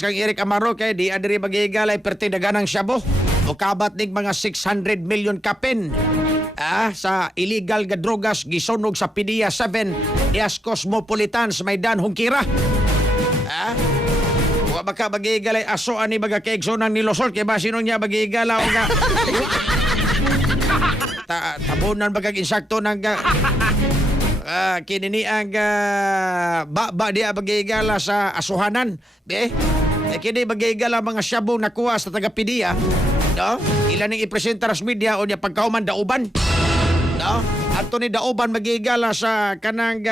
Kang Eric Amaro kay di adiri magigalay perti daganang syabo. Mukabat nig mga 600 million kapin. Sa illegal nga drogas gisunog sa PDEA 7 Dias Cosmopolitans Maydan Hungkira. Wa baka magigalay aso ani baga kay igsonan ni Losol kay ba sino niya magigala o nga. Tabunan baga insakto nang kinini ang ba dia bagigala sa asuhanan be kini bagigala mga syabo nakuha sa taga PDEA no ilan ning ipresenta sa media o nya pagkauman dauban no adto ni dauban magigala sa kanang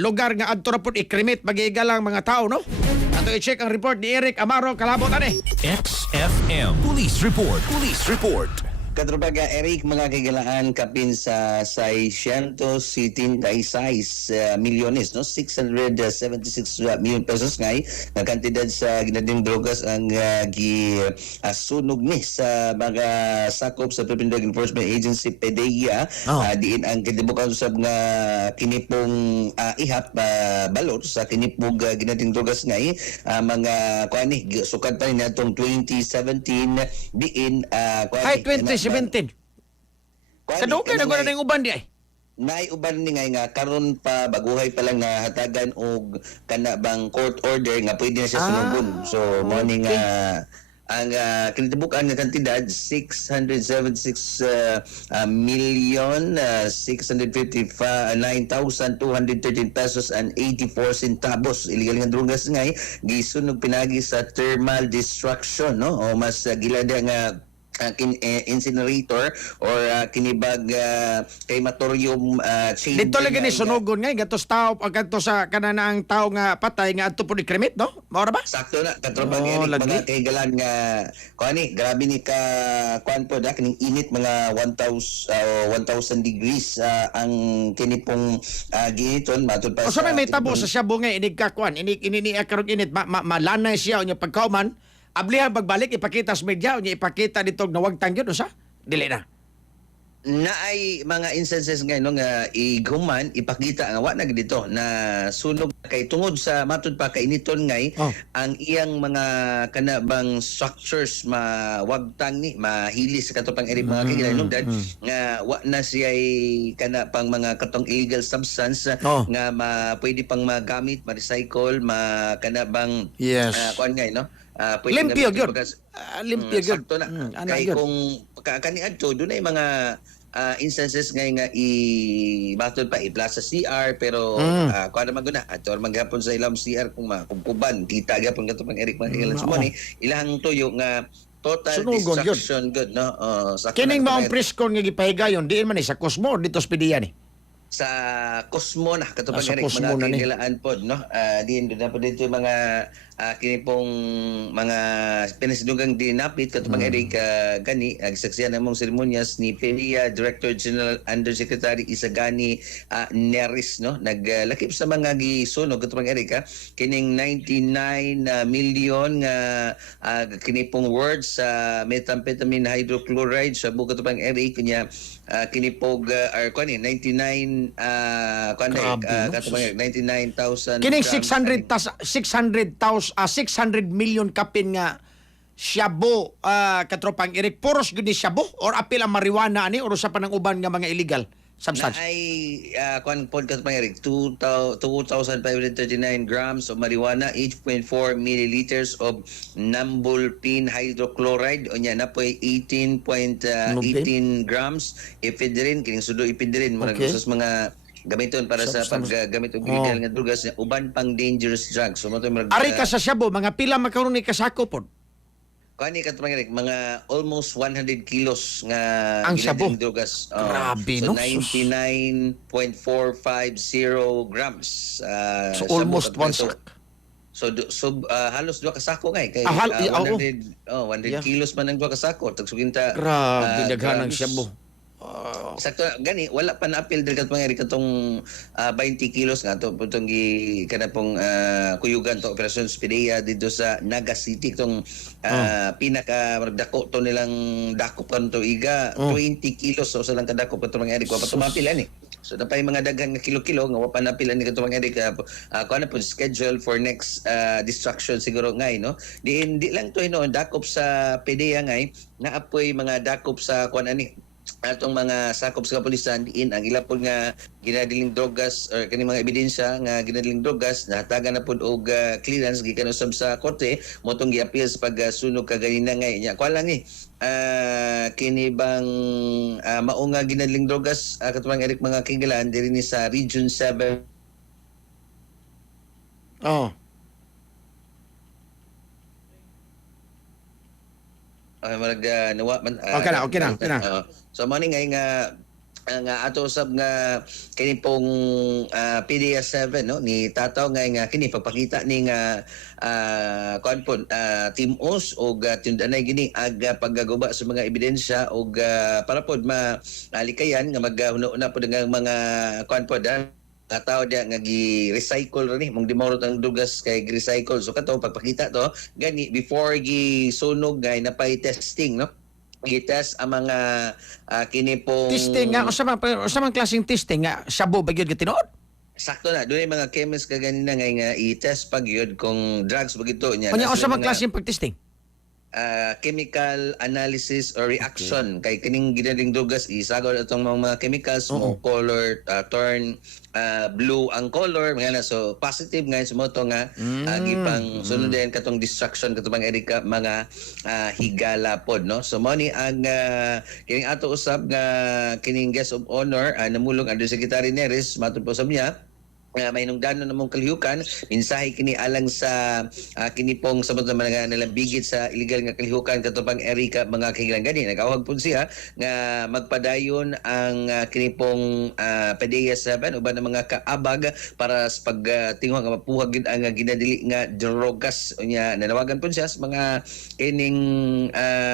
lugar nga adto ra pud ikrimit magigala ang mga tao no ato i-check ang report ni Eric Amaro kalabot ani XFM Police Report. Police Report. Katropaga Eric, mga kagalaan kapin sa 676 milyones, no? 676 million pesos ngay na kantidad sa ginading drogas ang sunog ni sa mga sakop sa Philippine Drug Enforcement Agency PDEA. Diin ang kitibukan sa mga kinipong ihap balot sa kinipog ginading drogas ngay mga kuani sukat pa ni natong 2017 diin ay 2017 kadugan na guna ng uban di ay nay uban ni nga karon pa baguhay pa lang na hatagan og kana bang court order nga pwede na siya sunugon. So morning ang kinitibukan nga kantidad 676 million 659,213 pesos and 84 centavos illegal nga drogas ngay gisunog pinagi sa thermal destruction no o mas gilada nga incinerator or kinibag crematorium chamber. Dito lagi ni sunugon nga gatos tao pagkanto sa kananaang tao nga patay nga adto pud ikremit no? Mao ra ba? Sakto na katrobang Eric mga kaigalan nga kuani grabe ni ka kuan po da kining init mga 1,000 degrees ang kinipong giniton matud pa sa may tabo sa syabo nga inig ka kuan ini karon init malanay siya unya pagkauman ablihan pagbalik ipakita sa media unya ipakita dito nawagtang gyud usa dili na naay mga instances ngayon nga ighuman ipakita nga wa na dito na sunog kay tungod sa matud pa kainiton ngay ang iyang mga kanabang structures mawagtang ni mahilis sa katong Eric mga kailangan nga wa na siya kana pang mga katong illegal substance nga pwede pang magamit ma-recycle kanabang kuan ngay no limpyo gyud limpyo gyud sakto na kay kung kaniadto dunay mga instances nga matod pa i-plus sa CR pero kuan naman guna ato maghapon sa ilang CR kung makumkuban kita gyapon kato pang Eric Manilan sumoni ilang tuyo nga total sunugon destruction good no kining maong preskon nga gipahigayon diin man ni sa Cosmo dito sa PDEA ni sa Cosmo na katupang Eric Cosmo mga na ni kilaan pod no diin na po dito mga kinipong mga pinasidugang dinapit katupang Eric gani agsaksiyan namong seremonyas ni PDEA Director General Undersecretary Isagani Neris no naglakip sa mga gisunog katupang Eric kining 99 million nga kinipong words sa methamphetamine hydrochloride sa katupang Eric kanya kinipog or kuan 99 katupang 99,000 kining 600 million kapin nga syabo katropang Eric puros gud ni syabo or apil ang marijuana ani or sa panang uban nga mga illegal substance na ay kuan pod katupang Eric 2,539 grams of marijuana 8.4 milliliters of nambulpine hydrochloride unya na po 18.18 grams ephedrine kining sudo ephedrine murag usas mga gamiton para sa paggamit og illegal nga drugas uban pang dangerous drugs so mato ari ka sa syabo mga pila makaron ni kasako pod kani katupang Eric mga almost 100 kilos nga ang syabo drugas grabe so no 99.450 grams so almost one sack so halos duha ka sako kay 100 kilos man ang duha ka sako tagsuginta grabe daghan ang syabo sakto gani wala pa na appeal diri katong Eric katong 20 kilos nga to putong kanapong kuyugan to operasyon PDEA dito sa Naga City tong pinaka dako to nilang dakop kanto iga 20 kilos so sa lang kadakop katong Eric wa pa tumapil ani So napay mga daghan nga kilo-kilo nga wa pa napila ni katong mga Eric kuan na po schedule for next destruction siguro ngay no. Di lang to hinuon dakop sa PDEA ngay naapoy mga dakop sa kuan ani atong mga sakop sa kapulisan diin ang ila pod nga ginadiling drogas or kani mga ebidensya nga ginadiling drogas nahatagan na pod og clearance gikan usab sa korte motong gi-appeal sa pagsunog kaganina ngay nya kuan lang ni kini bang mao nga ginadiling drogas katong Eric mga kigalan diri ni sa Region 7 Oh. marag nawa man Okay na. So mo ni ngay nga ato usab nga kini pong PDEA 7 no ni Tataw nga kini pagpakita ni nga kuan po Team OS og tindanay gini aga paggaguba sa mga ebidensya og para pod malikayan nga maghuno-una pod nga mga kuan po tao dia nga gi-recycle rin mong dimorot ang dugas kay gi-recycle so kato pagpakita to gani before gi sunog gay napay testing no i-test ang mga kini pong Testing nga unsa man klaseng testing nga shabu ba gyud gitinuod? sakto na doon mga chemist ka ganina nga i-test pag yun kung drugs bagito niya Unya unsa man klaseng pagtesting? chemical analysis or reaction kay kining ginaling dugas isagol atong mga chemicals mo color turn blue ang color mga na so positive nga sa moto nga gipang sunod din katong destruction katong mga Erika mga higala pod no so mo ni ang kining ato usab nga kining guest of honor namulong Undersecretary Neres matud po sab niya may nungdanon namong kalihukan mensahe kini alang sa kini pong sabot na mga nalambigit sa illegal nga kalihukan katupang Erika mga kahilang gani nagawag po siya nga magpadayon ang kini pong PDEA 7 uban ng mga kaabag para sa pagtingog nga mapuhag gid ang ginadili nga drogas unya nanawagan po siya sa mga kining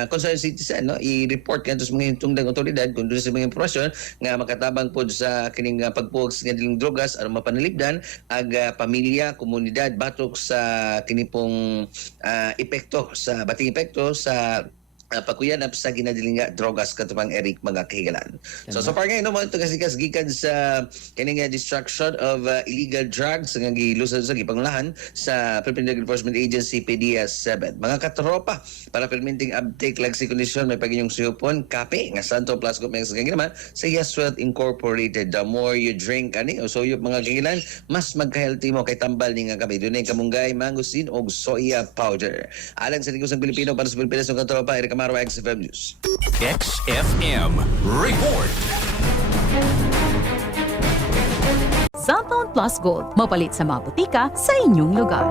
concerned citizen no i-report kanto sa mga tungdang otoridad kung doon sa mga impormasyon nga makatabang po sa kining pagpuhag sa ginadiling drogas aron mapanalipdan aga pamilya, komunidad batok sa kinipong epekto sa bating epekto sa pagkuyanap sa ginadiling nga drogas katupang Eric mga kahigalan. So far ngayon mo ito kasikas gikan sa kining destruction of illegal drugs nga gilusad sa gipanglahan sa Philippine Drug Enforcement Agency PDEA 7. Mga katropa para permitting uptake lag si kondisyon may paginyong siyupon kape nga Santo Plus Group mga saging naman sa Yeswealth Incorporated. The more you drink ani o suyop mga kahigalan mas magka-healthy mo kay tambal ni nga kape. Dunay kamunggay, mangosteen og soya powder. Alang sa Negosong Pilipino para sa Pilipinas ng katropa Eric Amaro XFM News. XFM Report. Santon Plus Gold, mapalit sa mga butika sa inyong lugar.